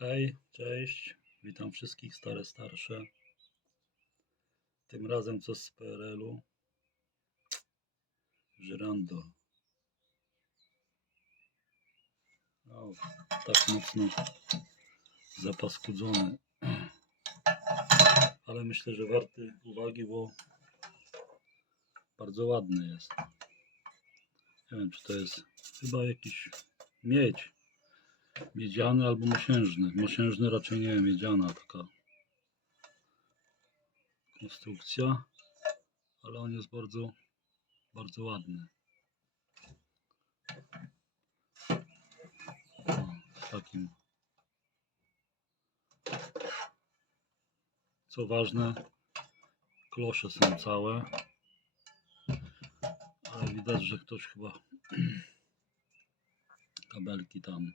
Hej, cześć. Witam wszystkich stare, starsze. Tym razem coś z PRL-u. Żyrando. O, tak mocno zapaskudzony. Ale myślę, że warty uwagi, bo bardzo ładny jest. Nie wiem, czy to jest chyba jakiś miedź. Miedziany albo mosiężny. Mosiężny raczej nie, miedziana taka konstrukcja, ale on jest bardzo, bardzo ładny. O, takim. Co ważne, klosze są całe, ale widać, że ktoś chyba kabelki tam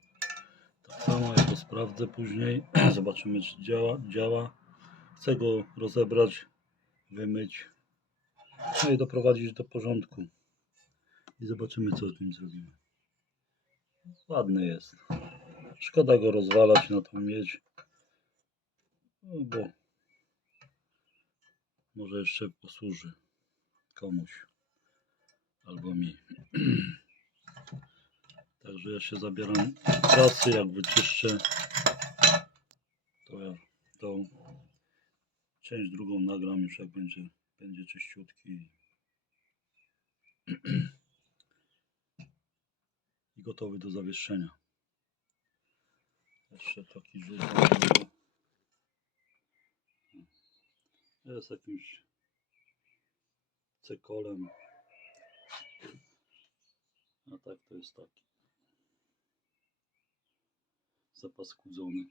tak samo ja to sprawdzę później. Zobaczymy czy działa. działa. Chcę go rozebrać, wymyć. No i doprowadzić do porządku. I zobaczymy co z nim zrobimy. Ładny jest. Szkoda go rozwalać na tą miedź. No bo może jeszcze posłuży komuś. Albo mi. Także ja się zabieram pracy, jak wyczyszczę, to ja tą część drugą nagram już jak będzie, będzie czyściutki i gotowy do zawieszenia. Jeszcze taki rzut. Jest jakimś cekolem. A tak to jest taki zapaskudzony.